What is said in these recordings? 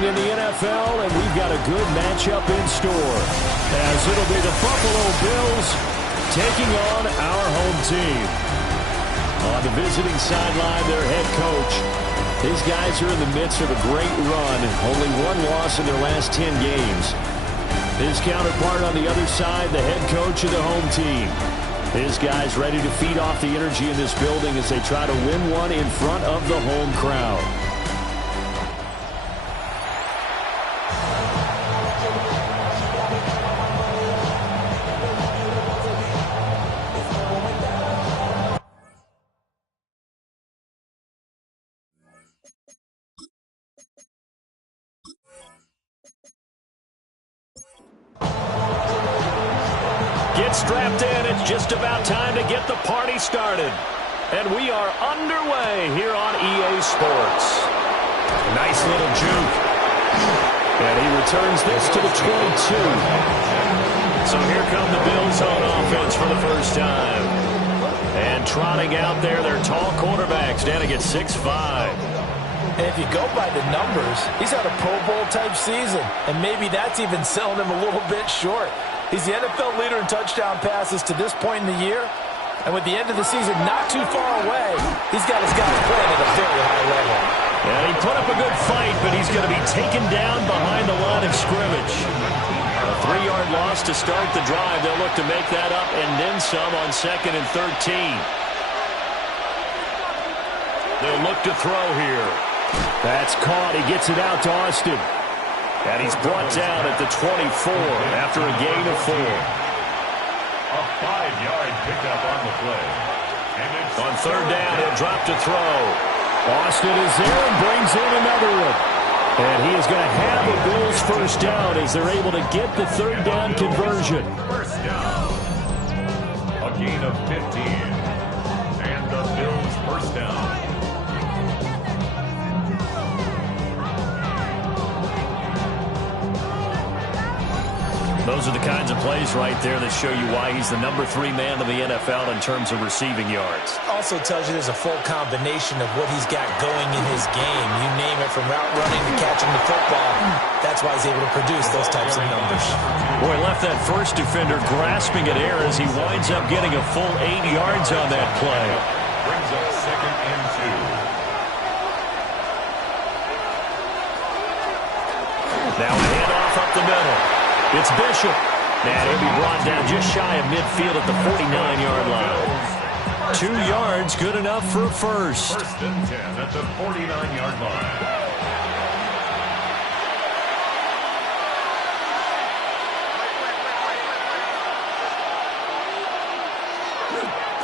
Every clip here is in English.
in the NFL, and we've got a good matchup in store, as it'll be the Buffalo Bills taking on our home team. On the visiting sideline, their head coach. These guys are in the midst of a great run, only one loss in their last 10 games. His counterpart on the other side, the head coach of the home team. His guys ready to feed off the energy in this building as they try to win one in front of the home crowd. Get strapped in. It's just about time to get the party started. And we are underway here on EA Sports. Nice little juke. And he returns this to the 22. So here come the Bills on offense for the first time. And trotting out there, their tall quarterbacks down to get 6'5". And if you go by the numbers, he's had a Pro Bowl-type season. And maybe that's even selling him a little bit short. He's the NFL leader in touchdown passes to this point in the year. And with the end of the season not too far away, he's got his guys playing at a very high level. And he put up a good fight, but he's going to be taken down behind the line of scrimmage. A 3-yard loss to start the drive. They'll look to make that up and then some on 2nd and 13. They'll look to throw here. That's caught. He gets it out to Austin. And he's brought down at the 24 after a gain of 4. A 5-yard pickup on the play. On 3rd down, he'll drop to throw. Austin is there and brings in another one. And he is going to have the Bills first down as they're able to get the 3rd down conversion. First down. A gain of 15. And the Bills first down. Those are the kinds of plays right there that show you why he's the number 3 man in the NFL in terms of receiving yards. Also tells you there's a full combination of what he's got going in his game. You name it, from route running to catching the football. That's why he's able to produce those types of numbers. Boy, left that first defender grasping at air as he winds up getting a full 8 yards on that play. Brings up 2nd and 2. Now a handoff up the middle. It's Bishop. And he'll be brought down just shy of midfield at the 49-yard line. 2 yards, good enough for a first. 1st and 10 at the 49-yard line.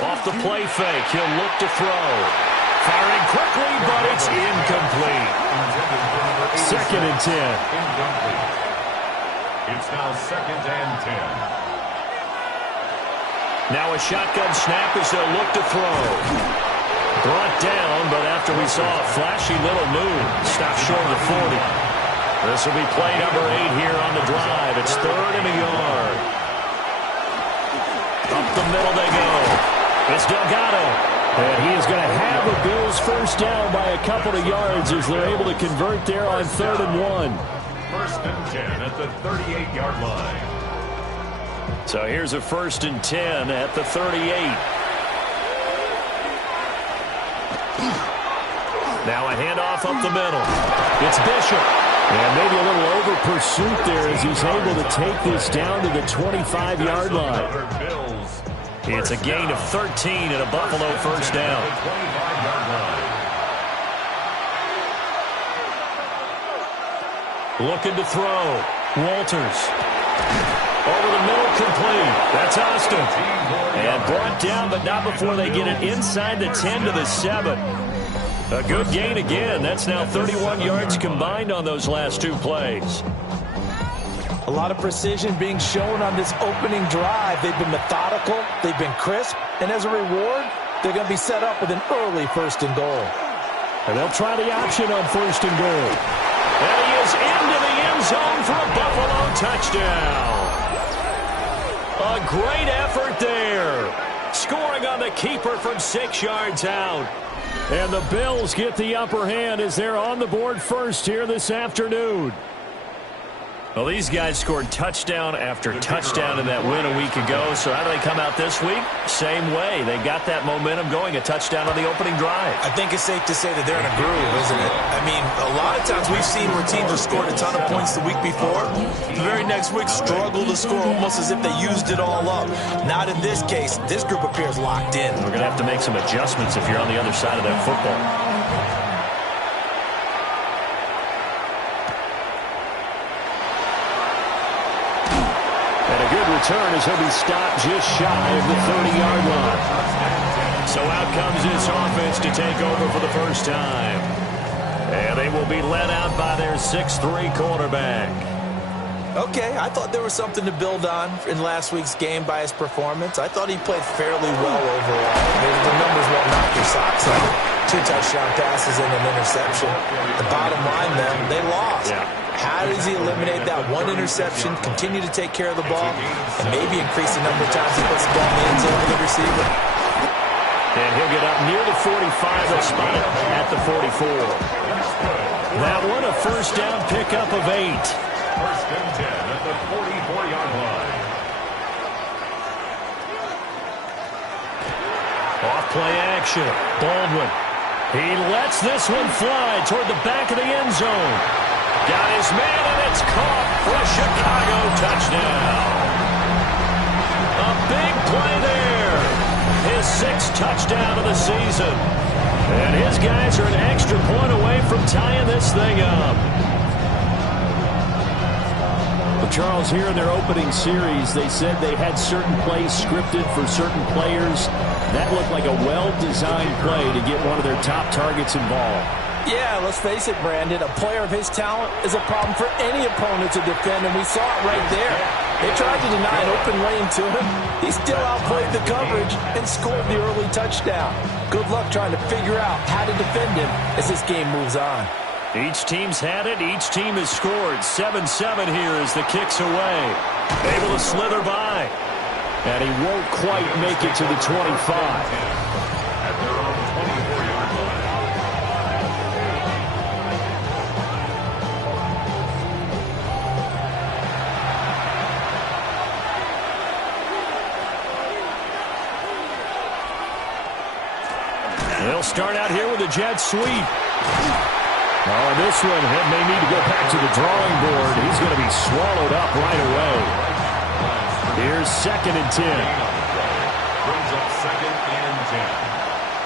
Off the play fake, he'll look to throw. Firing quickly, but it's incomplete. 2nd and 10. Incomplete. It's now 2nd and 10. Now a shotgun snap as they'll look to throw. Brought down, but after we saw a flashy little move, stopped short of the 40. This will be play number 8 here on the drive. It's 3rd and a yard. Up the middle they go. It's Delgado. And he is going to have the Bills first down by a couple of yards as they're able to convert there on 3rd and 1. 1st and 10 at the 38-yard line. So here's a 1st and 10 at the 38. Now a handoff up the middle. It's Bishop. And maybe a little over pursuit there as he's able to take this down to the 25-yard line. It's a gain of 13 and a Buffalo first down. Looking to throw. Walters. Over the middle, complete. That's Austin. And brought down, but not before they get it inside the 10 to the 7. A good gain again. That's now 31 yards combined on those last 2 plays. A lot of precision being shown on this opening drive. They've been methodical. They've been crisp. And as a reward, they're going to be set up with an early 1st and goal. And they'll try the option on 1st and goal. And he is into the end zone for a Buffalo touchdown. A great effort there. Scoring on the keeper from 6 yards out. And the Bills get the upper hand as they're on the board first here this afternoon. Well, these guys scored touchdown after touchdown in that win a week ago. So how do they come out this week? Same way. They got that momentum going, a touchdown on the opening drive. I think it's safe to say that they're in a groove, isn't it? I mean, a lot of times we've seen where teams have scored a ton of points the week before. The very next week struggle to score almost as if they used it all up. Not in this case. This group appears locked in. We're going to have to make some adjustments if you're on the other side of that football. Return as he'll be stopped just shy of the 30-yard line. So out comes this offense to take over for the first time. And they will be led out by their 6'3" quarterback. Okay, I thought there was something to build on in last week's game by his performance. I thought he played fairly well overall. The numbers won't knock your socks off. 2 touchdown passes and an interception. The bottom line, then, they lost. Yeah. How does he eliminate that one interception, continue to take care of the ball, and maybe increase the number of times he puts the ball in the end zone to the receiver? And he'll get up near the 45. They'll spot it at the 44. That one a first down pickup of 8. First and 10 at the 44-yard line. Off play action. Baldwin. He lets this one fly toward the back of the end zone. Got his man, and it's caught for a Chicago touchdown. A big play there. His 6th touchdown of the season. And his guys are an extra point away from tying this thing up. Well, Charles, here in their opening series, they said they had certain plays scripted for certain players. That looked like a well-designed play to get one of their top targets involved. Yeah, let's face it, Brandon. A player of his talent is a problem for any opponent to defend, and we saw it right there. They tried to deny an open lane to him. He still outplayed the coverage and scored the early touchdown. Good luck trying to figure out how to defend him as this game moves on. Each team's had it. Each team has scored. 7-7 here as the kick's away. Able to slither by. And he won't quite make it to the 25. At their own 24-yard line. They'll start out here with a jet sweep. Oh, this one may need to go back to the drawing board. He's going to be swallowed up right away. Here's 2nd and 10. Brings up 2nd and 10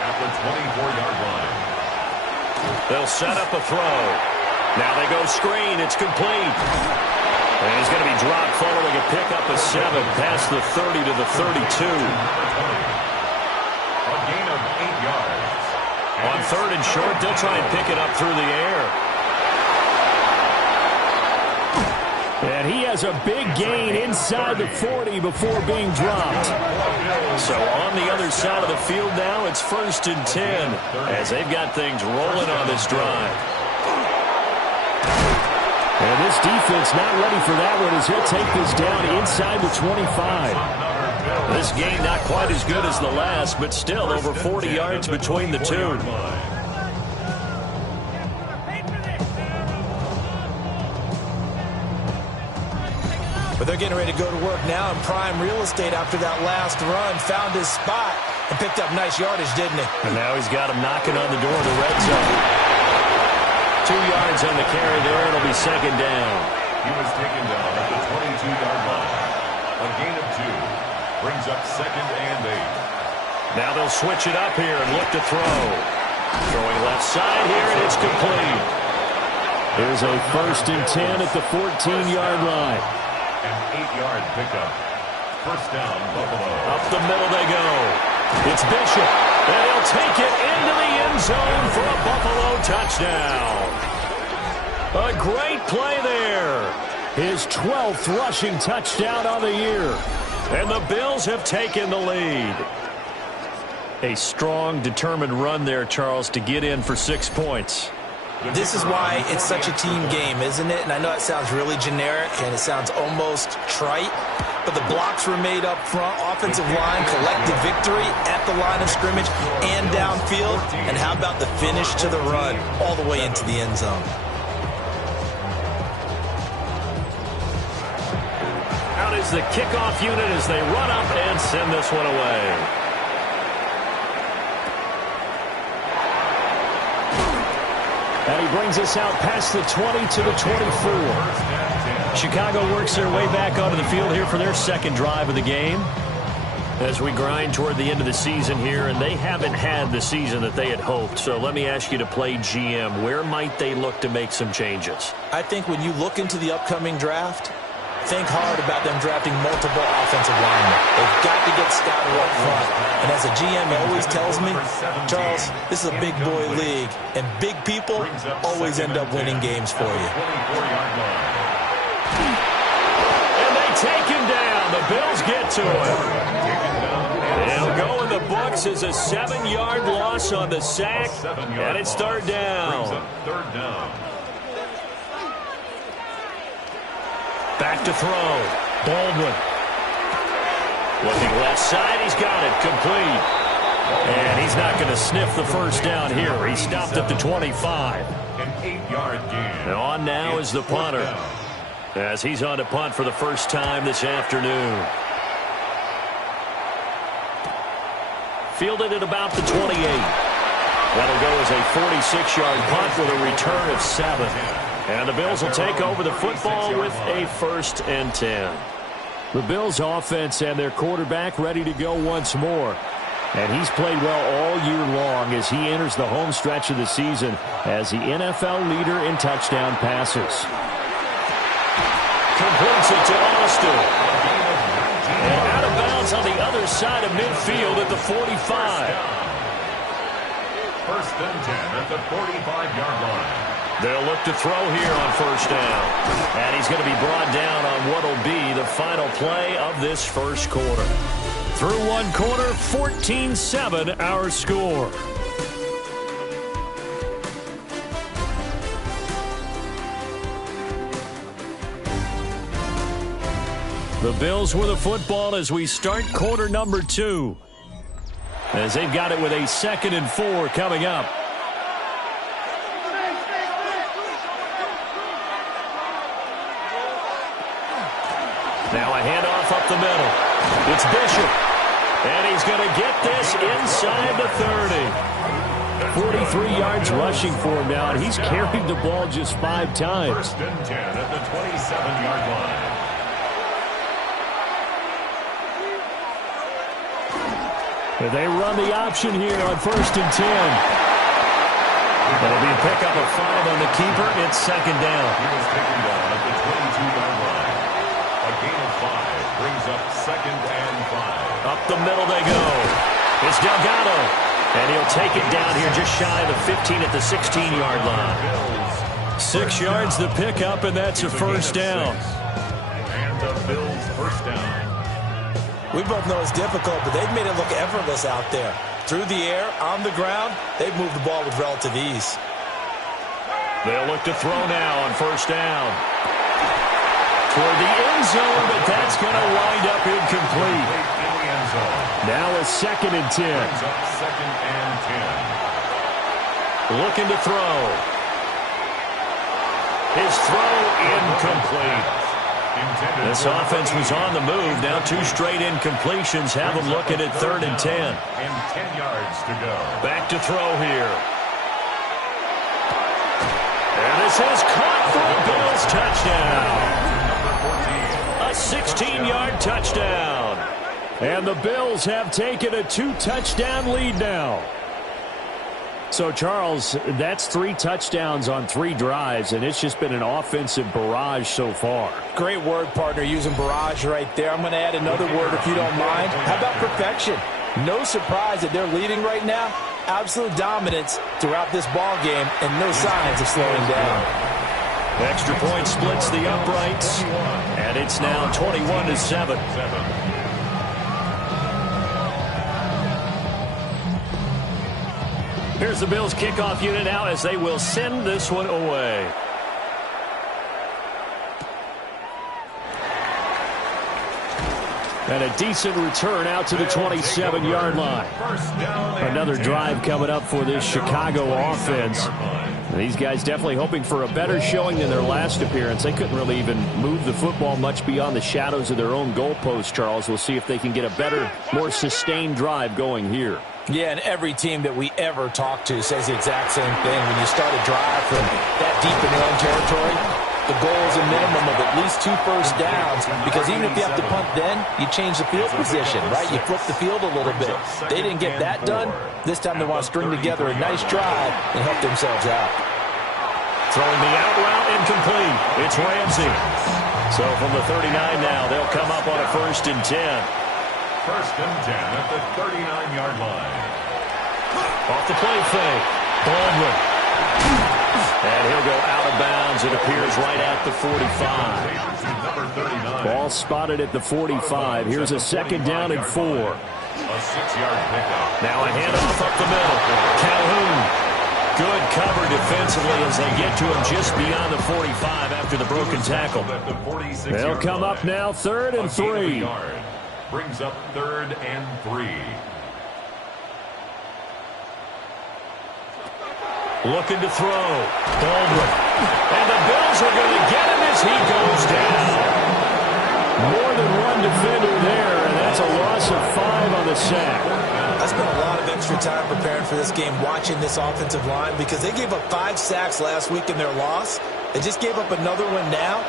at the 24-yard line. They'll set up a throw. Now they go screen. It's complete. And he's going to be dropped following a pickup of 7 past the 30 to the 32. A gain of 8 yards. On 3rd and short, they'll try and pick it up through the air. And he has a big gain inside the 40 before being dropped. So on the other side of the field now, it's 1st and 10 as they've got things rolling on this drive. And this defense not ready for that one as he'll take this down inside the 25. This game not quite as good as the last, but still over 40 yards between the two. But they're getting ready to go to work now in prime real estate after that last run. Found his spot and picked up nice yardage, didn't he? And now he's got him knocking on the door of the red zone. 2 yards on the carry there. It'll be 2nd down. He was taken down at the 22-yard line. A gain of 2. Brings up 2nd and 8. Now they'll switch it up here and look to throw. Throwing left side here, and it's complete. Here's a 1st and 10 at the 14-yard line. An 8-yard pickup. First down, Buffalo. Up the middle they go. It's Bishop, and he'll take it into the end zone for a Buffalo touchdown. A great play there. His 12th rushing touchdown on the year. And the Bills have taken the lead. A strong, determined run there, Charles, to get in for 6 points. This is why it's such a team game, isn't it? And I know it sounds really generic and it sounds almost trite, but the blocks were made up front. Offensive line collected victory at the line of scrimmage and downfield. And how about the finish to the run all the way into the end zone? Out is the kickoff unit as they run up and send this one away. And he brings us out past the 20 to the 24. Chicago works their way back onto the field here for their second drive of the game. As we grind toward the end of the season here, and they haven't had the season that they had hoped. So let me ask you to play GM. Where might they look to make some changes? I think when you look into the upcoming draft, think hard about them drafting multiple offensive linemen. They've got to get scouted up front. And as a GM always tells me, Charles, this is a big boy league, and big people always end up winning games for you. And they take him down. The Bills get to him. It'll go in the books as a 7-yard loss on the sack, and it's third down. Back to throw. Baldwin. Looking left side. He's got it. Complete. And he's not going to sniff the first down here. He stopped at the 25. An 8-yard gain. And on now is the punter, as he's on to punt for the first time this afternoon. Fielded at about the 28. That'll go as a 46-yard punt with a return of 7. And the Bills will take over the football with a 1st and 10. The Bills offense and their quarterback ready to go once more. And he's played well all year long as he enters the home stretch of the season as the NFL leader in touchdown passes. Completes it to Austin. And out of bounds on the other side of midfield at the 45. 1st and 10 at the 45-yard line. They'll look to throw here on 1st down. And he's going to be brought down on what will be the final play of this first quarter. Through one quarter, 14-7 our score. The Bills with the football as we start quarter number 2. As they've got it with a 2nd and 4 coming up. Now a handoff up the middle. It's Bishop. And he's going to get this inside the 30. 43 yards rushing for him now, and he's carried the ball just 5 times. 1st and 10 at the 27-yard line. They run the option here on 1st and 10. That'll be a pickup of 5 on the keeper. It's 2nd down. He was taken down at the 22-yard line. A gain of 5 brings up 2nd and 5. Up the middle they go. It's Delgado. And he'll take it down here just shy of the 15 at the 16-yard line. 6 yards the pickup, and that's a 1st down. And the Bills' 1st down. We both know it's difficult, but they've made it look effortless out there. Through the air, on the ground, they've moved the ball with relative ease. They'll look to throw now on 1st down. Toward the end zone, but that's going to wind up incomplete. Now a 2nd and 10. 2nd and 10. Looking to throw. His throw incomplete. This offense was on the move. Now 2 straight incompletions have them looking at 3rd and 10. And 10 yards to go. Back to throw here. And this is caught for a Bills touchdown. A 16-yard touchdown. And the Bills have taken a 2-touchdown lead now. So, Charles, that's 3 touchdowns on 3 drives, and it's just been an offensive barrage so far. Great word, partner, using barrage right there. I'm going to add another word if you don't mind. How about perfection? No surprise that they're leading right now. Absolute dominance throughout this ball game, and no signs of slowing down. Extra point splits the uprights, and it's now 21-7. Here's the Bills kickoff unit now as they will send this one away. And a decent return out to the 27-yard line. Another drive coming up for this Chicago offense. These guys definitely hoping for a better showing than their last appearance. They couldn't really even move the football much beyond the shadows of their own goalpost, Charles. We'll see if they can get a better, more sustained drive going here. Yeah, and every team that we ever talk to says the exact same thing. When you start a drive from that deep in their own territory, the goal is a minimum of at least 2 first downs, because even if you have to punt then, you change the field position, right? You flip the field a little bit. They didn't get that done. This time they want to string together a nice drive and help themselves out. Throwing the out route incomplete. It's Ramsey. So from the 39 now, they'll come up on a 1st and 10. 1st and 10 at the 39-yard line. Off the play fake. Baldwin. And he'll go out of bounds. It appears right at the 45. Ball spotted at the 45. Here's a 2nd down and 4. A 6-yard pickup. Now a handoff up the middle. Calhoun. Good cover defensively as they get to him just beyond the 45 after the broken tackle. They'll come up now 3rd and 3. Brings up 3rd and 3. Looking to throw. Baldwin. And the Bills are going to get him as he goes down. More than one defender there, and that's a loss of 5 on the sack. I spent a lot of extra time preparing for this game, watching this offensive line, because they gave up 5 sacks last week in their loss. They just gave up another one now.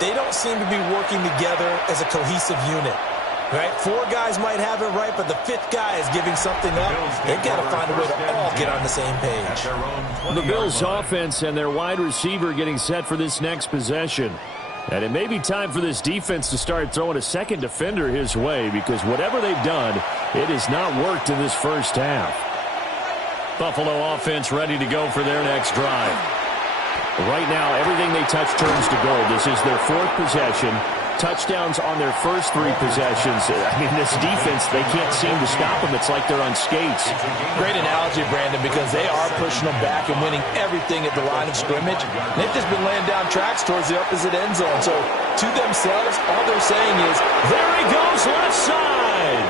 They don't seem to be working together as a cohesive unit. Right? 4 guys might have it right, but the 5th guy is giving something up. They've got to find a way to all get on the same page. The Bills' offense and their wide receiver getting set for this next possession. And it may be time for this defense to start throwing a second defender his way, because whatever they've done, it has not worked in this first half. Buffalo offense ready to go for their next drive. Right now, everything they touch turns to gold. This is their 4th possession. Touchdowns on their first 3 possessions. I mean, this defense, they can't seem to stop them. It's like they're on skates. Great analogy, Brandon, because they are pushing them back and winning everything at the line of scrimmage. They've just been laying down tracks towards the opposite end zone. So, to themselves, all they're saying is, there he goes left side.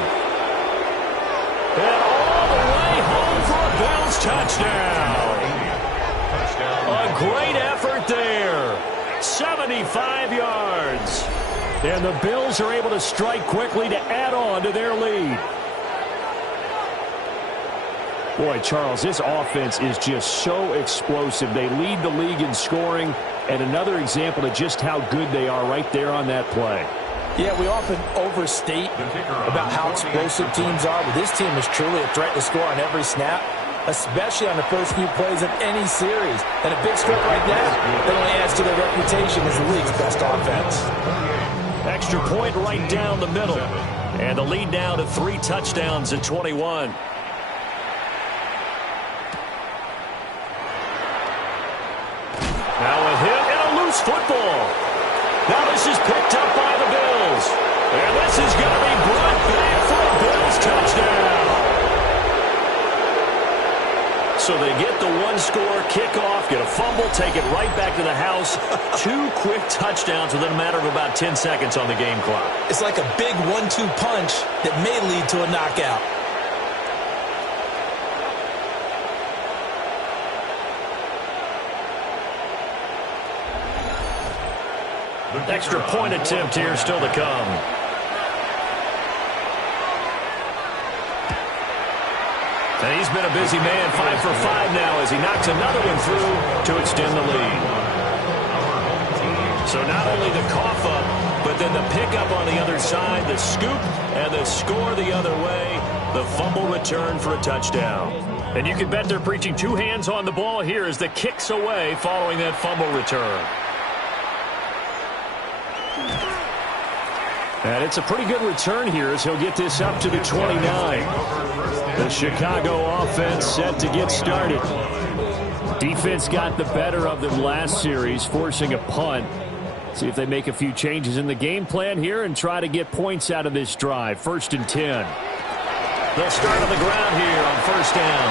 And all the way home for a Bills touchdown. A great effort there. 75 yards. And the Bills are able to strike quickly to add on to their lead. Boy, Charles, this offense is just so explosive. They lead the league in scoring, and another example of just how good they are right there on that play. Yeah, we often overstate about how explosive teams are, but this team is truly a threat to score on every snap, especially on the first few plays of any series. And a big score like that only adds to their reputation as the league's best offense. Extra point right down the middle. And the lead now to 3 touchdowns at 21. Now a hit and a loose football. Now this is picked up by the Bills. And this is going to be brought back for a Bills touchdown. So they get the 1-score kickoff, get a fumble, take it right back to the house. 2 quick touchdowns within a matter of about 10 seconds on the game clock. It's like a big 1-2 punch that may lead to a knockout. Extra point attempt here still to come. And he's been a busy man, 5 for 5 now as he knocks another one through to extend the lead. So not only the cough up, but then the pickup on the other side, the scoop, and the score the other way, the fumble return for a touchdown. And you can bet they're preaching 2 hands on the ball here as the kick's away following that fumble return. And it's a pretty good return here as he'll get this up to the 29. The Chicago offense set to get started. Defense got the better of them last series, forcing a punt. See if they make a few changes in the game plan here and try to get points out of this drive. 1st and 10. They'll start on the ground here on 1st down.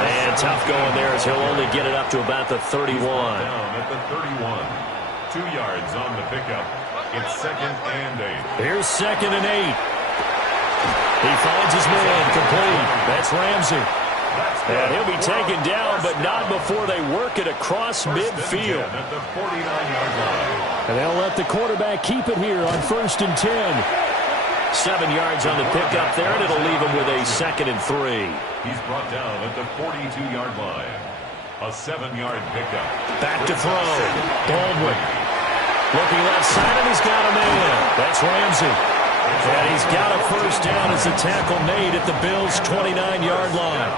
And tough going there as he'll only get it up to about the 31. Down at the 31. 2 yards on the pickup. It's 2nd and 8. Here's 2nd and 8. He finds his man complete. That's Ramsey. And he'll be taken down, but not before they work it across midfield. At the 49-yard line. And they'll let the quarterback keep it here on 1st and 10. 7 yards on the pickup there, and it'll leave him with a 2nd and 3. He's brought down at the 42-yard line. A 7-yard pickup. Back to throw. Baldwin. Looking left side, and he's got a man. That's Ramsey. And he's got a first down as the tackle made at the Bills' 29-yard line.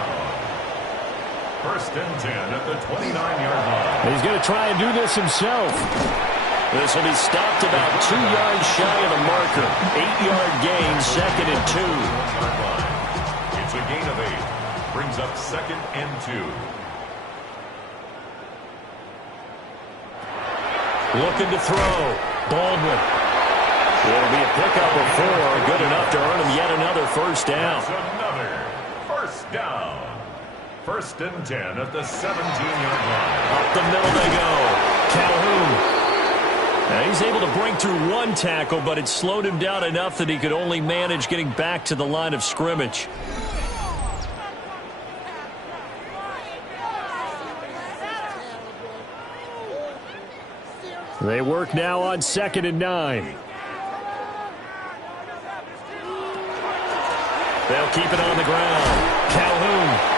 1st and 10 at the 29-yard line. He's going to try and do this himself. This will be stopped about 2 yards shy of the marker. 8-yard gain, 2nd and 2. It's a gain of 8. Brings up 2nd and 2. Looking to throw. Baldwin. It'll be a pickup of 4. Good enough to earn him yet another first down. That's another first down. 1st and 10 at the 17-yard line. Up the middle they go. Calhoun. Now he's able to break through one tackle, but it slowed him down enough that he could only manage getting back to the line of scrimmage. They work now on 2nd and 9. They'll keep it on the ground. Calhoun.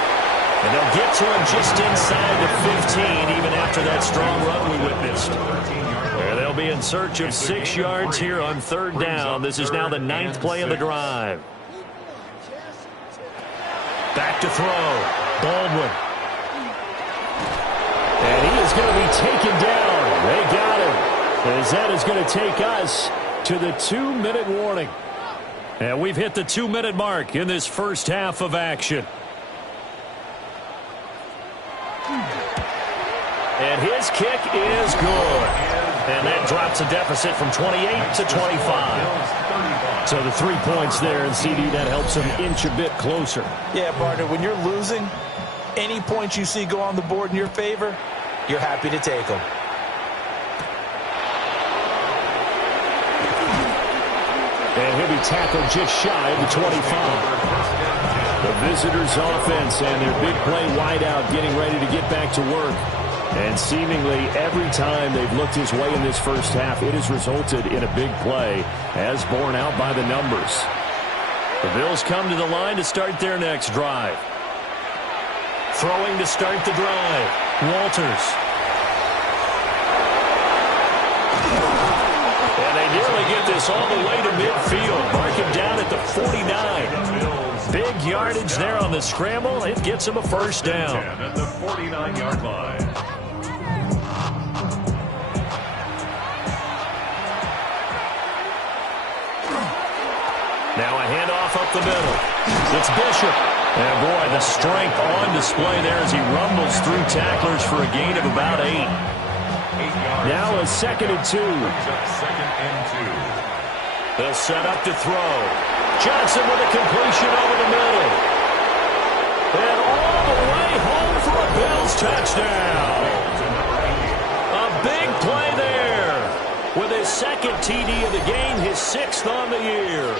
And they'll get to him just inside the 15, even after that strong run we witnessed. And they'll be in search of 6 yards here on 3rd down. This is now the 9th play of the drive. Back to throw. Baldwin. And he is going to be taken down. They got him. As that is going to take us to the 2-minute warning. And we've hit the 2-minute mark in this first half of action. And his kick is good. And that drops a deficit from 28 to 25. So the 3 points there, and CD, that helps him inch a bit closer. Yeah, partner, when you're losing, any points you see go on the board in your favor, you're happy to take them. And he'll be tackled just shy of the 25. The visitors' offense and their big play wideout getting ready to get back to work. And seemingly every time they've looked his way in this first half, it has resulted in a big play, as borne out by the numbers. The Bills come to the line to start their next drive. Throwing to start the drive. Walters. And they nearly get this all the way to midfield. Mark him down at the 49. Big yardage there on the scramble. It gets him a first down. At the 49-yard line. Now a handoff up the middle. It's Bishop. And boy, the strength on display there as he rumbles through tacklers for a gain of about 8. Now a 2nd and 2. 2nd and 2. They'll set up to throw. Johnson with a completion over the middle. And all the way home for a Bills touchdown. A big play there. With his 2nd TD of the game, his 6th on the year.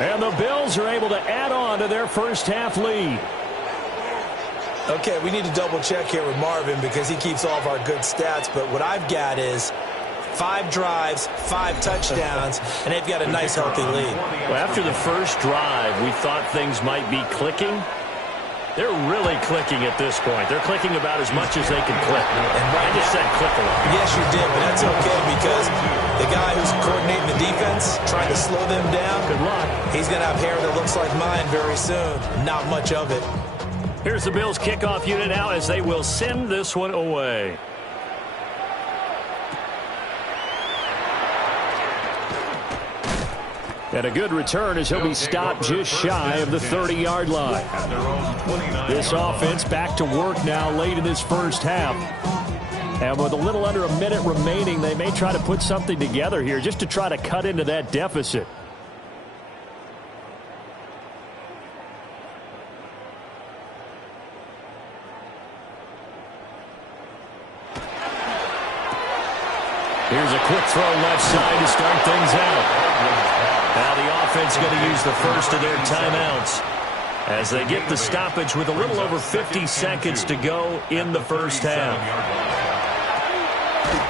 And the Bills are able to add on to their first half lead. Okay, we need to double check here with Marvin because he keeps all of our good stats. But what I've got is 5 drives, 5 touchdowns, and they've got a nice, healthy lead. Well, after the first drive, we thought things might be clicking. They're really clicking at this point. They're clicking about as much as they can click. And I just said click a lot. Yes, you did, but that's okay because the guy who's coordinating the defense, trying to slow them down, Good luck. he's going to have hair that looks like mine very soon. Not much of it. Here's the Bills kickoff unit now as they will send this one away. And a good return as he'll be stopped just shy of the 30-yard line. This offense back to work now late in this first half. And with a little under a minute remaining, they may try to put something together here just to try to cut into that deficit. Here's a quick throw left side to start things out. Now the offense going to use the first of their timeouts as they get the stoppage with a little over 50 seconds to go in the first half.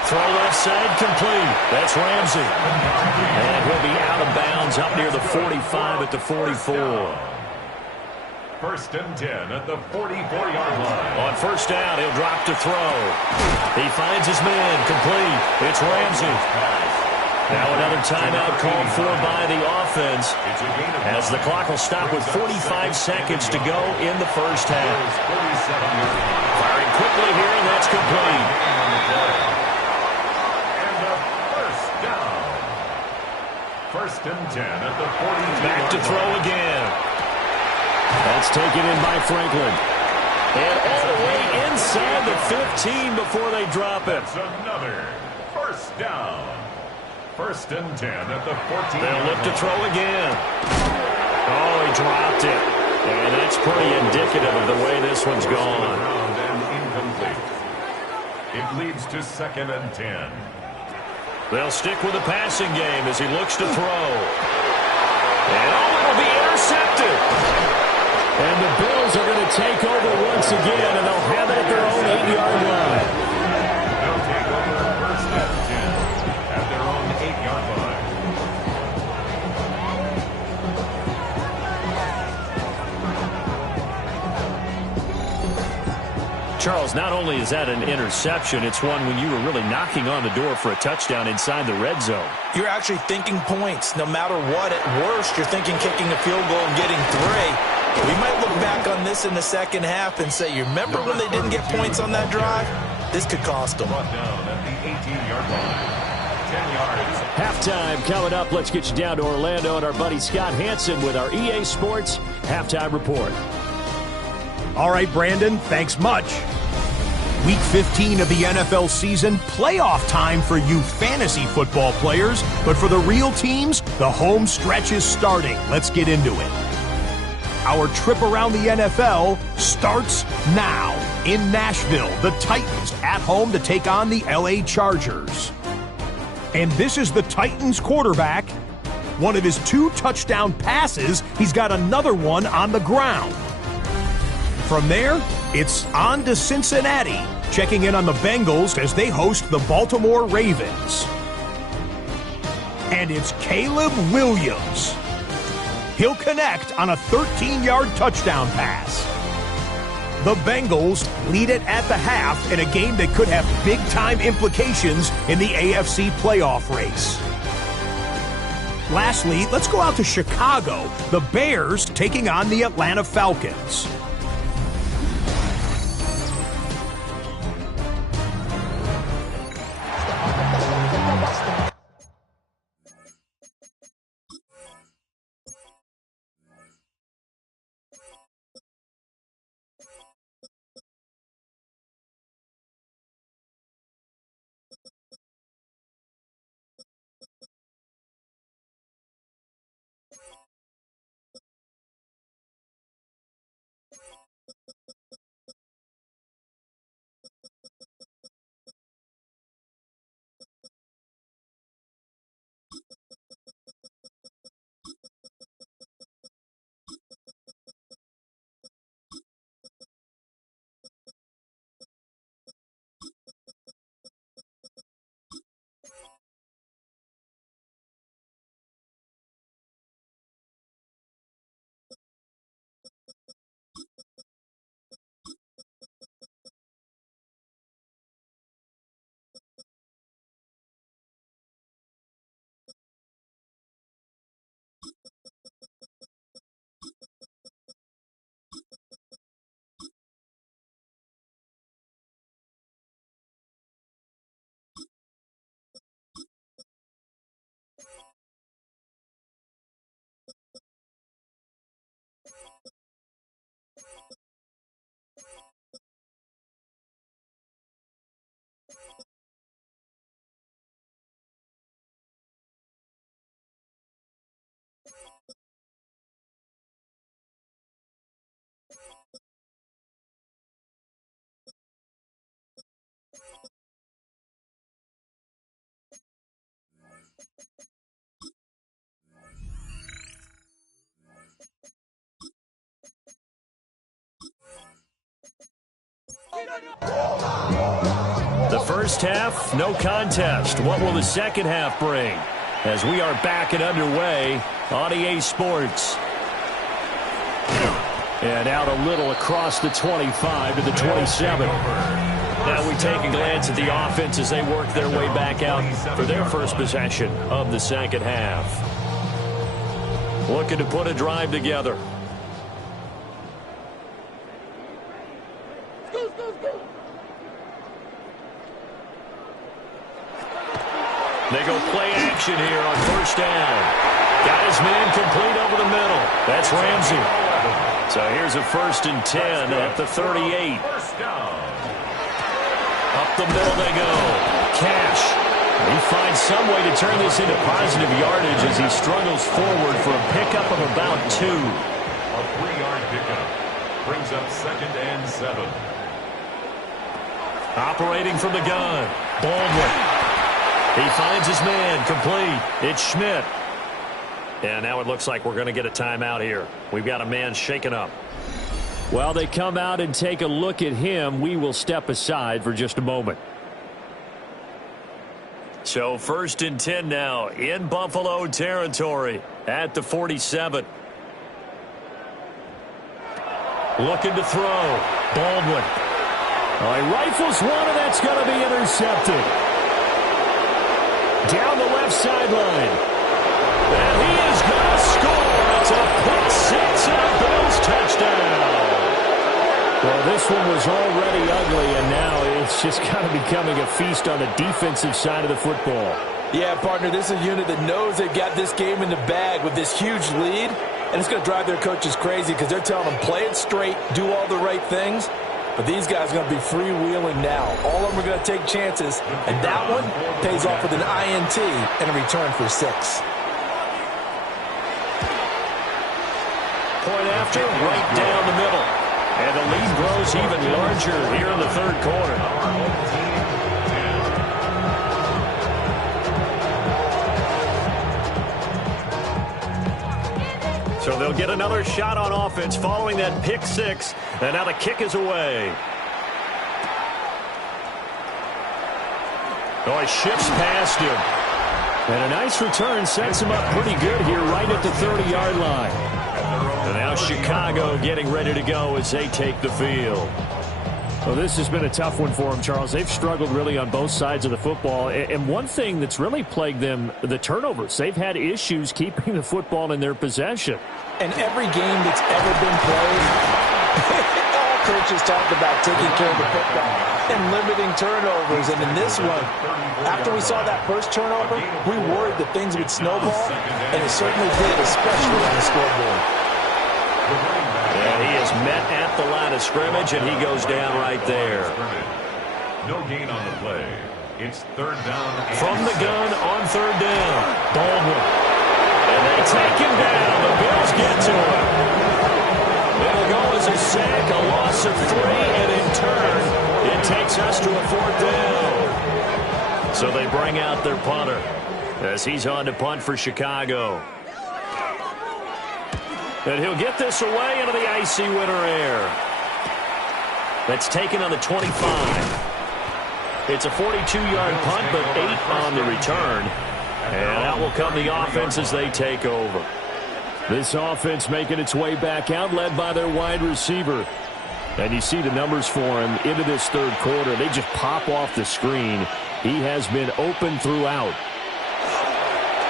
Throw left side complete. That's Ramsey. And he'll be out of bounds up near the 45 at the 44. First and 10 at the 44-yard line. On first down, he'll drop to throw. He finds his man complete. It's Ramsey. Now another timeout called for by the offense as the clock will stop with 45 seconds to go in the first half. Firing quickly here, and that's complete. And a first down. First and 10 at the 42-yard line. Back to throw again. That's taken in by Franklin. And all the way inside the 15 before they drop it. That's another first down. First and 10 at the 14. They'll look to throw again. Oh, he dropped it. And that's pretty indicative of the way this one's gone. And incomplete. It leads to second and 10. They'll stick with the passing game as he looks to throw. And it'll be intercepted. And the Bills are going to take over once again, and they'll have it at their own 8-yard line. They'll take over first and 10 at their own 8-yard line. Charles, not only is that an interception, it's one when you were really knocking on the door for a touchdown inside the red zone. You're actually thinking points. No matter what, at worst, you're thinking kicking a field goal and getting 3. We might look back on this in the second half and say, you remember when they didn't get points on that drive? This could cost them. Brought down at the 18-yard line. 10 yards. Halftime coming up. Let's get you down to Orlando and our buddy Scott Hansen with our EA Sports Halftime Report. All right, Brandon, thanks much. Week 15 of the NFL season, playoff time for you fantasy football players. But for the real teams, the home stretch is starting. Let's get into it. Our trip around the NFL starts now. In Nashville, the Titans at home to take on the LA Chargers. And this is the Titans quarterback. One of his 2 touchdown passes, he's got another one on the ground. From there, it's on to Cincinnati, checking in on the Bengals as they host the Baltimore Ravens. And it's Caleb Williams. He'll connect on a 13-yard touchdown pass. The Bengals lead it at the half in a game that could have big-time implications in the AFC playoff race. Lastly, let's go out to Chicago. The Bears taking on the Atlanta Falcons. first half, no contest. What will the second half bring? As we are back and underway on EA Sports. And out a little across the 25 to the 27. Now we take a glance at the offense as they work their way back out for their first possession of the second half. Looking to put a drive together. They go play action here on first down. Got his man complete over the middle. That's Ramsey. So here's a 1st and 10 at the 38. Up the middle they go. Cash. He finds some way to turn this into positive yardage as he struggles forward for a pickup of about 2. A 3-yard pickup brings up 2nd and 7. Operating from the gun. Baldwin. He finds his man complete. It's Schmidt. And now it looks like we're going to get a timeout here. We've got a man shaken up. While they come out and take a look at him, we will step aside for just a moment. So 1st and 10 now in Buffalo territory at the 47. Looking to throw. Baldwin. He rifles one, and that's going to be intercepted. Down the left sideline. And he is going to score. It's a pick six and a Bills touchdown. Well, this one was already ugly, and now it's just kind of becoming a feast on the defensive side of the football. Yeah, partner, this is a unit that knows they've got this game in the bag with this huge lead, and it's going to drive their coaches crazy because they're telling them play it straight, do all the right things. But these guys are going to be freewheeling now. All of them are going to take chances, and that one pays off with an INT and a return for 6. Point after, right down the middle. And the lead grows even larger here in the 3rd quarter. So they'll get another shot on offense following that pick 6. And now the kick is away. Oh, he shifts past him. And a nice return sets him up pretty good here right at the 30-yard line. And now Chicago getting ready to go as they take the field. Well, this has been a tough one for them, Charles. They've struggled really on both sides of the football. And one thing that's really plagued them, the turnovers. They've had issues keeping the football in their possession. And every game that's ever been played, all coaches talked about taking care of the football and limiting turnovers. And in this one, after we saw that first turnover, we worried that things would snowball, and it certainly did, especially on the scoreboard. And he is met at the line of scrimmage, and he goes down right there. No gain on the play. It's 3rd down. From the gun on 3rd down. Baldwin. And they take him down. The Bills get to him. It'll go as a sack, a loss of 3, and in turn, it takes us to a 4th down. So they bring out their punter as he's on to punt for Chicago. And he'll get this away into the icy winter air. That's taken on the 25. It's a 42-yard punt, but 8 on the return. And out will come the offense as they take over. This offense making its way back out, led by their wide receiver. And you see the numbers for him into this 3rd quarter. They just pop off the screen. He has been open throughout.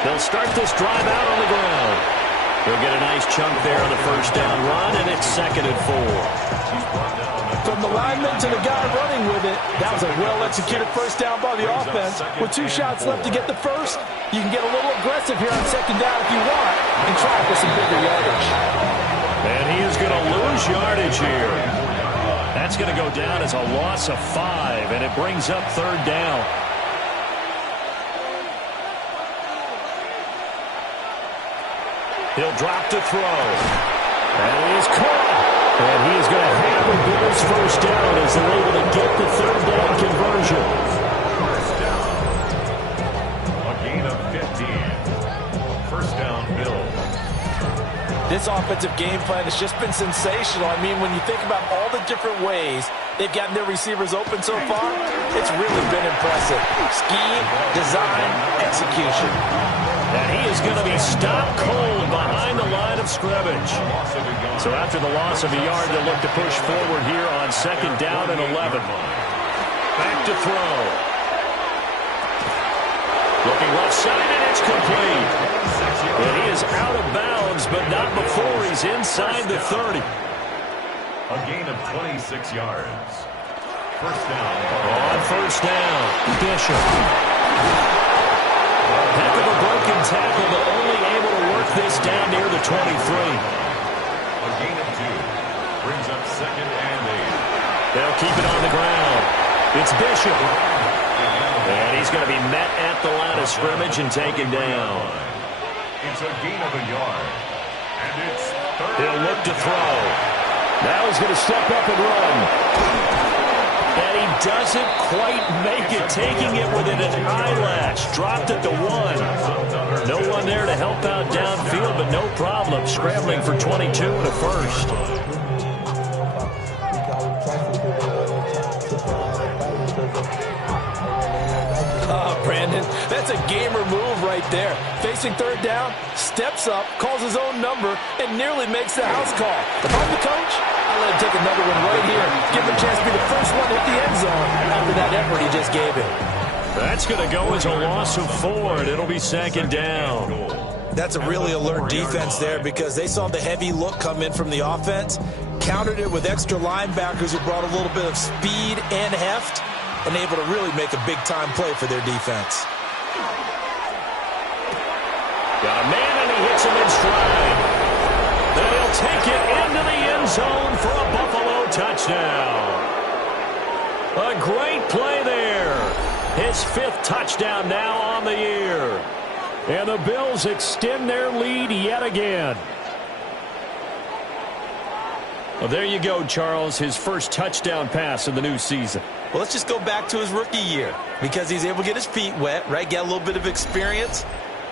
They'll start this drive out on the ground. He'll get a nice chunk there on the 1st down run, and it's 2nd and 4. From the lineman to the guy running with it, that was a well-executed 1st down by the offense. With 2 shots left to get the 1st, you can get a little aggressive here on 2nd down if you want and try for some bigger yardage. And he is going to lose yardage here. That's going to go down as a loss of 5, and it brings up 3rd down. He'll drop to throw. And he is caught. And he is going to have a Bills 1st down as they're able to get the 3rd down conversion. 1st down. A gain of 15. 1st down, Bills. This offensive game plan has just been sensational. I mean, when you think about all the different ways they've gotten their receivers open so far, it's really been impressive. Scheme, design, execution. And he is going to be stopped cold behind the line of scrimmage. So after the loss of a yard, they'll look to push forward here on 2nd down and 11. Back to throw. Looking left side, and it's complete. And he is out of bounds, but not before he's inside the 30. A gain of 26 yards. First down. On first down, Bishop. Heck of a broken tackle, but only able to work this down near the 23. A gain of 2. Brings up 2nd and 8. They'll keep it on the ground. It's Bishop. And he's going to be met at the line of scrimmage and taken down. It's a gain of a yard. And it's third. He'll look to throw. Now he's going to step up and run. And he doesn't quite make it, taking it within an eyelash. Dropped at the 1. No one there to help out downfield, but no problem. Scrambling for 22 and a first. Brandon, that's a gamer move right there. Facing 3rd down, steps up, calls his own number, and nearly makes the house call. If I'm the coach, I'll let him take another one right here. Give him a chance to be the first one to hit the end zone after that effort he just gave him. That's going to go as a loss of 4, and it'll be 2nd down. That's a really alert defense there because they saw the heavy look come in from the offense, countered it with extra linebackers who brought a little bit of speed and heft, and able to really make a big-time play for their defense. Got a man, and he hits him in stride. Then he'll take it into the end zone for a Buffalo touchdown. A great play there. His 5th touchdown now on the year. And the Bills extend their lead yet again. Well, there you go, Charles. His first touchdown pass of the new season. Well, let's just go back to his rookie year because he's able to get his feet wet, right? Get a little bit of experience.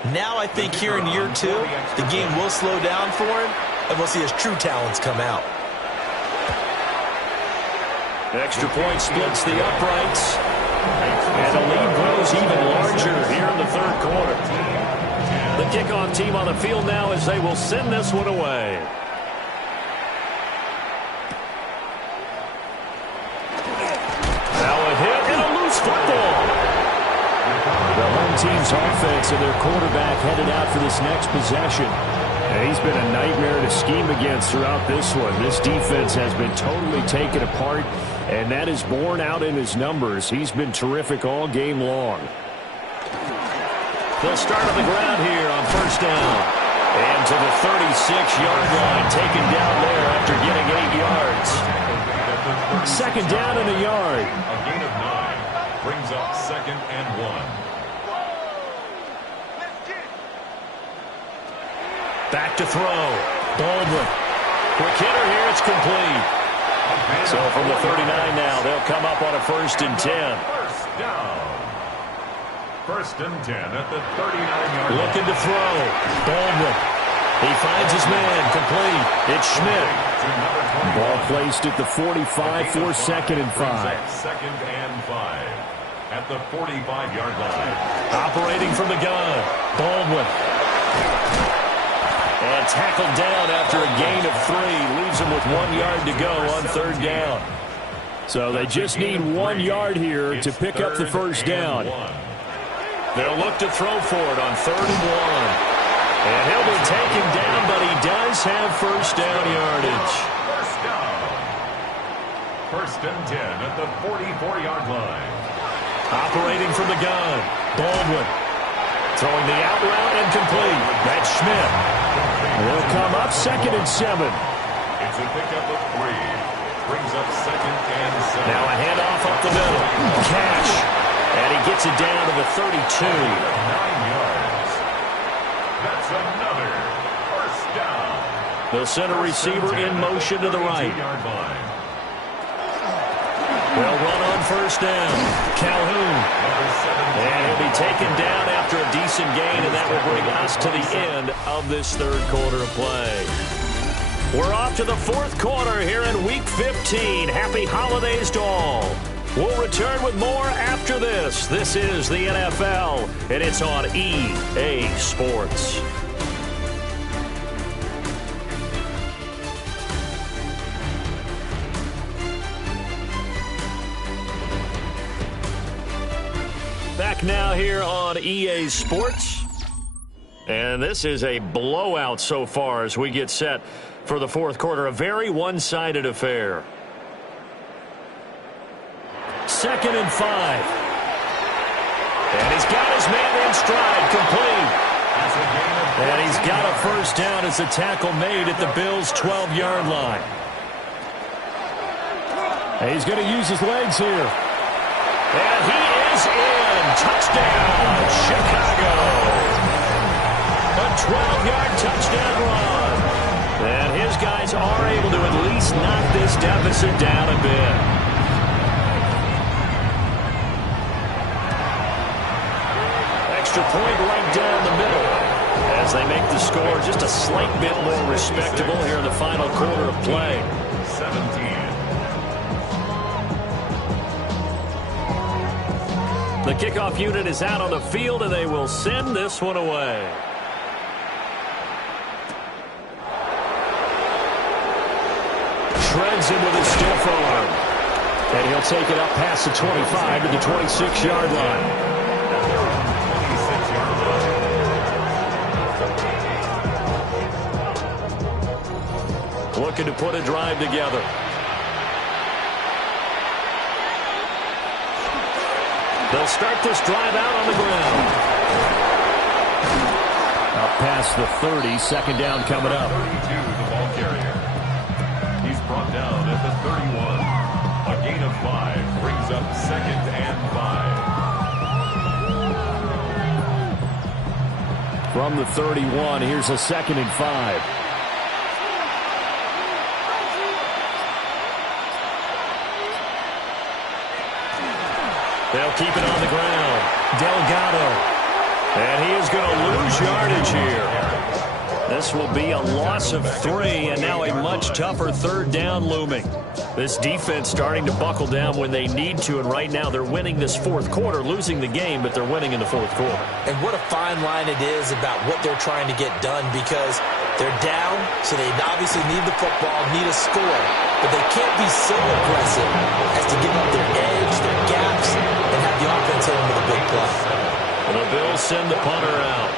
Now I think here in year 2, the game will slow down for him, and we'll see his true talents come out. Extra point splits the uprights. And the lead grows even larger here in the 3rd quarter. The kickoff team on the field now as they will send this one away. Football. The home team's offense and their quarterback headed out for this next possession. And he's been a nightmare to scheme against throughout this one. This defense has been totally taken apart, and that is borne out in his numbers. He's been terrific all game long. They'll start on the ground here on first down. And to the 36-yard line, taken down there after getting 8 yards. 2nd down and a yard. A gain of 9. Brings up 2nd and 1. Back to throw. Baldwin. Quick hitter here. It's complete. So from the 39 now, they'll come up on a 1st and 10. First down. 1st and 10 at the 39-yard line. Looking to throw. Baldwin. He finds his man. Complete. It's Schmidt. Ball placed at the 45 for 2nd and 5. 2nd and 5 at the 45-yard line. Operating from the gun. Baldwin. And tackled down after a gain of 3. Leaves him with 1 yard to go on 3rd down. So they just need 1 yard here to pick up the first down. They'll look to throw for it on 3rd and 1. And he'll be taken down, but he does have first down yardage. First down. 1st and 10 at the 44-yard line. Operating from the gun. Baldwin. Throwing the out route and complete. That's Schmidt. They'll come up 2nd and 7. It's a pickup of 3. Brings up 2nd and 7. Now a handoff up the middle. Cash. And he gets it down to the 32. 9 yards. That's another first down. They'll send a receiver in motion to the right. They'll run on first down. Calhoun. And he'll be taken down after a decent gain, and that will bring us to the end of this 3rd quarter of play. We're off to the fourth quarter here in Week 15. Happy holidays to all. We'll return with more after this. This is the NFL, and it's on EA Sports. Back now here on EA Sports. And this is a blowout so far as we get set for the fourth quarter. A very one-sided affair. 2nd and 5. And he's got his man in stride, complete. And he's got a first down as the tackle made at the Bills' 12-yard line. And he's going to use his legs here. And he is in. Touchdown, Chicago. A 12-yard touchdown run. And his guys are able to at least knock this deficit down a bit. Extra point right down the middle as they make the score just a slight bit more respectable here in the final quarter of play. 17. The kickoff unit is out on the field, and they will send this one away. Shreds him with a stiff arm. And he'll take it up past the 25 to the 26-yard line. 26-yard line. Looking to put a drive together. They'll start this drive out on the ground. Up past the 30, 2nd down coming up. 32, the ball carrier. He's brought down at the 31. A gain of 5 brings up 2nd and 5. From the 31, here's a 2nd and 5. They'll keep it on the ground. Delgado. And he is going to lose yardage here. This will be a loss of 3, and now a much tougher 3rd down looming. This defense starting to buckle down when they need to, and right now they're winning this fourth quarter, losing the game, but they're winning in the fourth quarter. And what a fine line it is about what they're trying to get done, because they're down, so they obviously need the football, need a score, but they can't be so aggressive as to give up their edge, their gaps, and have the offense hit them with a big play. The Bills send the punter out.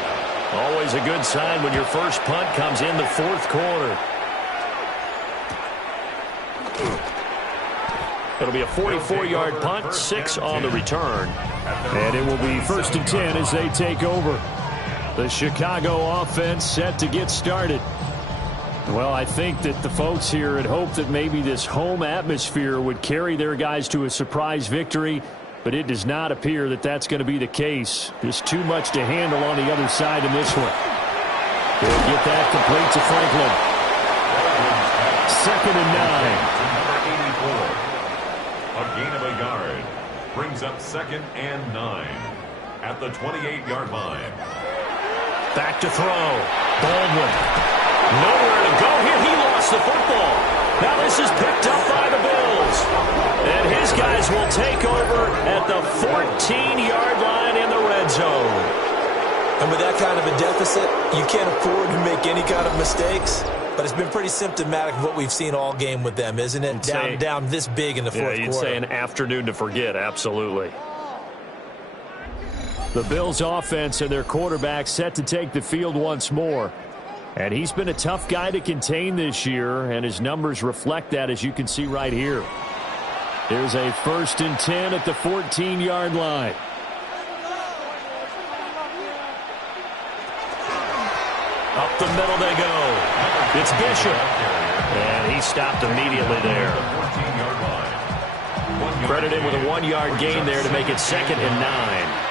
Always a good sign when your first punt comes in the fourth quarter. It'll be a 44-yard punt, 6 on the return. And it will be 1st and 10 as they take over. The Chicago offense set to get started. Well, I think that the folks here had hoped that maybe this home atmosphere would carry their guys to a surprise victory, but it does not appear that that's going to be the case. Just too much to handle on the other side in this one. They'll get that complete to Franklin. 2nd and 9. A gain of a yard brings up 2nd and 9 at the 28-yard line. Back to throw. Baldwin. Nowhere to go here. He lost the football. Now this is picked up by the Bills. And his guys will take over at the 14-yard line in the red zone. And with that kind of a deficit, you can't afford to make any kind of mistakes. But it's been pretty symptomatic of what we've seen all game with them, isn't it? Down this big in the fourth quarter. You'd say an afternoon to forget, absolutely. The Bills' offense and their quarterback set to take the field once more. And he's been a tough guy to contain this year, and his numbers reflect that, as you can see right here. There's a 1st and 10 at the 14-yard line. Up the middle they go. It's Bishop. And he stopped immediately there. Credit him with a 1-yard gain there to make it 2nd and 9.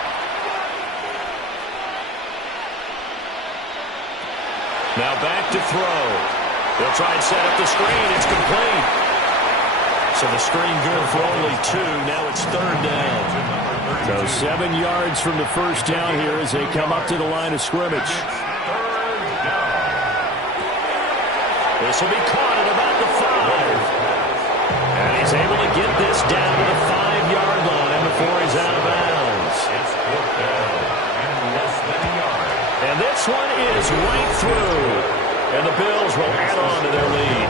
Now back to throw. They'll try and set up the screen. It's complete. So the screen good for only 2. Now it's 3rd down. So 7 yards from the first down here as they come up to the line of scrimmage. This will be caught at about the 5. And he's able to get this down to the 5-yard line before he's out of bounds. It's fourth down and less than a yard. And this one is right through. And the Bills will add on to their lead.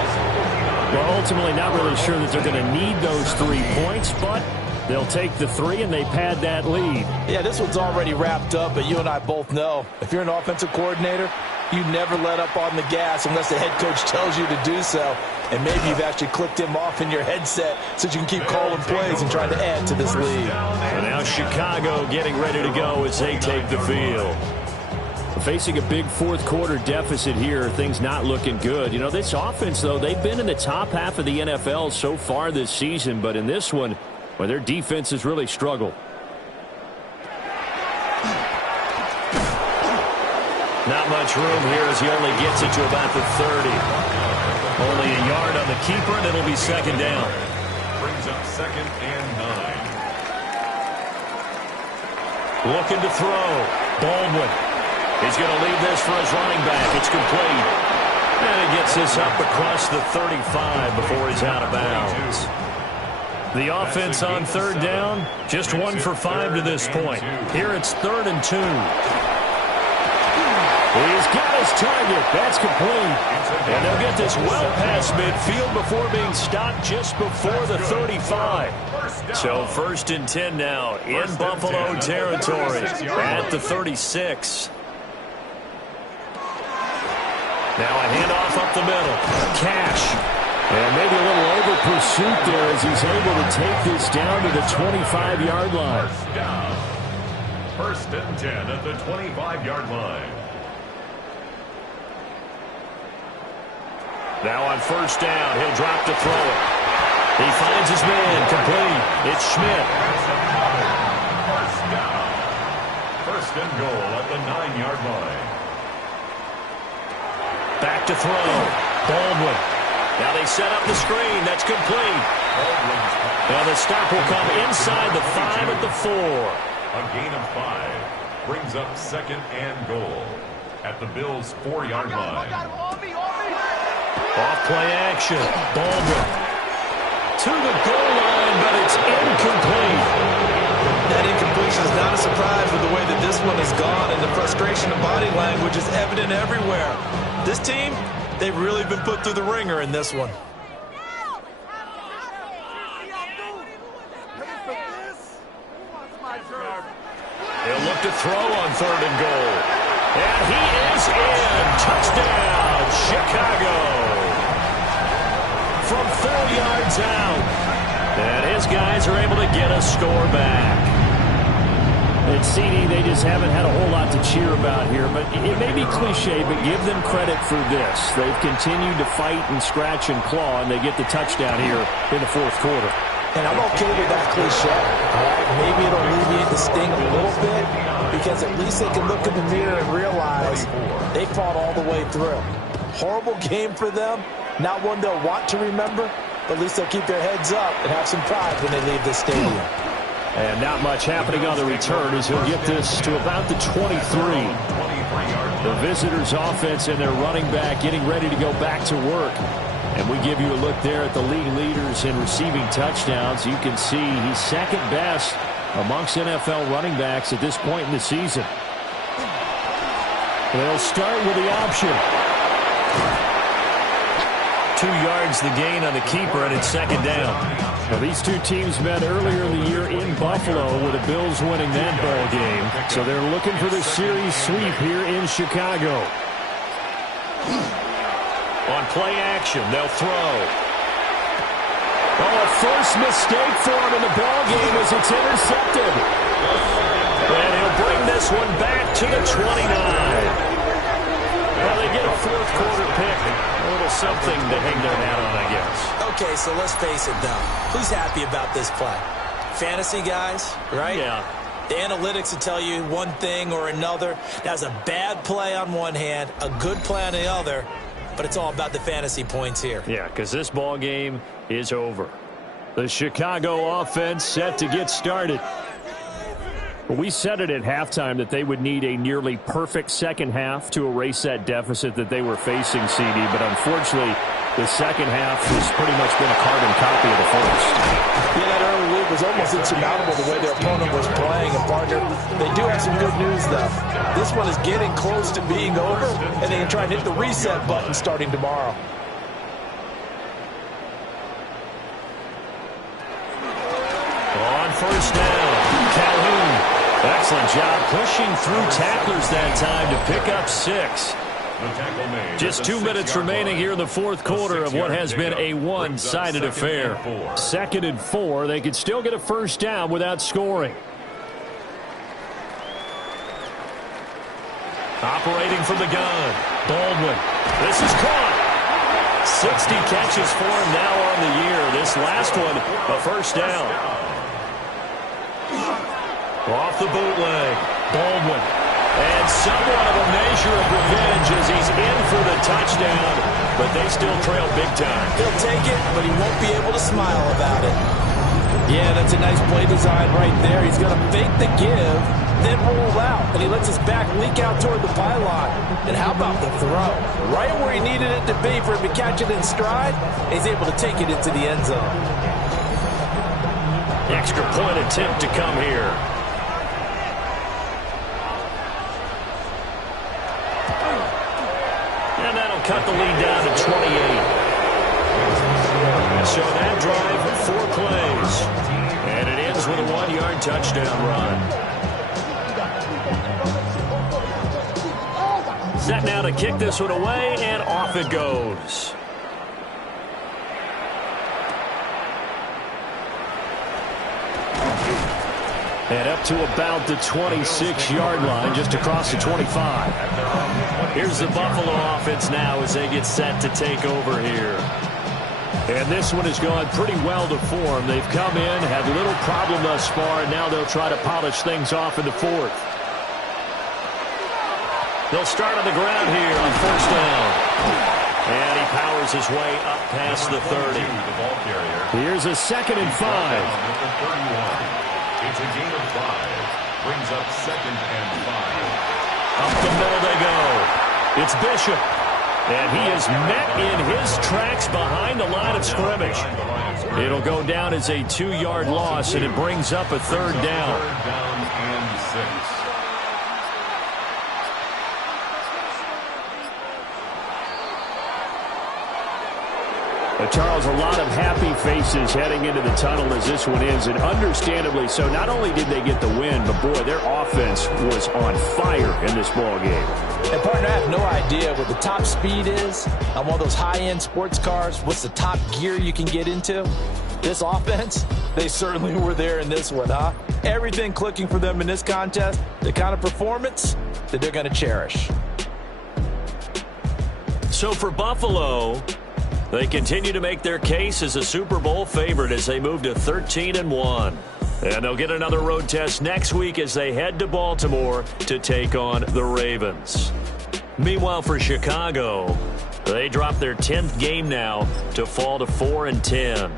Well, ultimately not really sure that they're going to need those 3 points, but they'll take the 3 and they pad that lead. Yeah, this one's already wrapped up, but you and I both know if you're an offensive coordinator, you never let up on the gas unless the head coach tells you to do so. And maybe you've actually clicked him off in your headset so you can keep calling plays and trying to add to this lead. And now Chicago getting ready to go as they take the field. Facing a big fourth-quarter deficit here, things not looking good. You know, this offense, though, they've been in the top half of the NFL so far this season, but in this one, well, their defense has really struggled. Not much room here as he only gets it to about the 30. Only a yard on the keeper, and it'll be second down. Brings up 2nd and 9. Looking to throw. Baldwin. He's going to leave this for his running back. It's complete. And he gets this up across the 35 before he's out of bounds. The offense on third down, just 1 for 5 to this point. Here it's 3rd and 2. He's got his target. That's complete. And they'll get this well past midfield before being stopped just before the 35. So 1st and 10 now in Buffalo territory at the 36. Now a handoff up the middle. Cash. And maybe a little over pursuit there as he's able to take this down to the 25-yard line. First down. 1st and 10 at the 25-yard line. Now on 1st down, he'll drop to throw it. He finds his man, complete. It's Schmidt. First down. 1st and goal at the 9-yard line. Back to throw. Baldwin. Now they set up the screen. That's complete. Now the stop will come inside the 5 at the 4. A gain of 5 brings up 2nd and goal at the Bills' 4-yard line. Off play action. Baldwin to the goal line, but it's incomplete. That incompletion is not a surprise with the way that this one has gone, and the frustration of body language is evident everywhere. This team, they've really been put through the ringer in this one. He'll look to throw on 3rd and goal. And he is in. Touchdown, Chicago. From 4 yards out. And his guys are able to get a score back. At CD, they just haven't had a whole lot to cheer about here, but it may be cliche, but give them credit for this. They've continued to fight and scratch and claw, and they get the touchdown here in the 4th quarter. And I'm okay with that cliche. All right? Maybe it'll alleviate the sting a little bit, because at least they can look in the mirror and realize they fought all the way through. Horrible game for them, not one they'll want to remember, but at least they'll keep their heads up and have some pride when they leave this stadium. And not much happening on the return as he'll get this to about the 23. The visitors' offense and their running back getting ready to go back to work. And we give you a look there at the league leaders in receiving touchdowns. You can see he's 2nd best amongst NFL running backs at this point in the season. They'll start with the option. 2 yards the gain on the keeper, and it's 2nd down. Now, these two teams met earlier in the year in Buffalo with the Bills winning that ball game. So they're looking for the series sweep here in Chicago. On play action, they'll throw. Oh, a first mistake for him in the ball game as it's intercepted. And he'll bring this one back to the 29. Well, they get a 4th quarter pick. A little something to hang their hat on, I guess. Okay, so let's face it, though. Who's happy about this play? Fantasy guys, right? Yeah. The analytics will tell you one thing or another. That was a bad play on one hand, a good play on the other, but it's all about the fantasy points here. Yeah, because this ball game is over. The Chicago offense set to get started. Well, we said it at halftime that they would need a nearly perfect second half to erase that deficit that they were facing, CD. But unfortunately, the second half has pretty much been a carbon copy of the first. Yeah, that early lead was almost insurmountable the way their opponent was playing. And, partner, they do have some good news, though. This one is getting close to being over, and they can try and hit the reset button starting tomorrow. On first down, Calhoun. Excellent job pushing through tacklers that time to pick up 6. Just 2 minutes remaining here in the fourth quarter of what has been a one-sided affair. 2nd and 4. They could still get a first down without scoring. Operating from the gun, Baldwin. This is caught. 60 catches for him now on the year. This last one, a first down. Off the bootleg, Baldwin. And somewhat of a measure of revenge as he's in for the touchdown, but they still trail big time. He'll take it, but he won't be able to smile about it. Yeah, that's a nice play design right there. He's going to fake the give, then roll out, and he lets his back leak out toward the pylon. And how about the throw? Right where he needed it to be for him to catch it in stride, he's able to take it into the end zone. Extra point attempt to come here. And that'll cut the lead down to 28. So that drive, 4 plays. And it ends with a 1-yard touchdown run. Set now to kick this one away, and off it goes. And up to about the 26-yard line, just across the 25. Here's the Buffalo offense now as they get set to take over here. And this one has gone pretty well to form. They've come in, had little problem thus far, and now they'll try to polish things off in the fourth. They'll start on the ground here on first down. And he powers his way up past the 30. Here's a 2nd and 5. It's a gain of 5. Brings up 2nd and 5. Up the middle they go. It's Bishop. And he is met in his tracks behind the line of scrimmage. It'll go down as a 2-yard loss, and it brings up a 3rd down. 3rd down and 6. Charles, a lot of happy faces heading into the tunnel as this one ends, and understandably so. Not only did they get the win, but boy, their offense was on fire in this ball game. And partner, I have no idea what the top speed is on one of those high-end sports cars. What's the top gear you can get into? This offense, they certainly were there in this one, huh? Everything clicking for them in this contest, the kind of performance that they're going to cherish. So for Buffalo, they continue to make their case as a Super Bowl favorite as they move to 13-1. And they'll get another road test next week as they head to Baltimore to take on the Ravens. Meanwhile, for Chicago, they drop their 10th game now to fall to 4-10.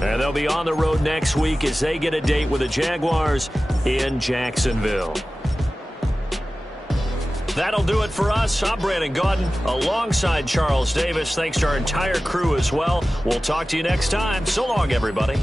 And they'll be on the road next week as they get a date with the Jaguars in Jacksonville. That'll do it for us. I'm Brandon Gaudin alongside Charles Davis. Thanks to our entire crew as well. We'll talk to you next time. So long, everybody.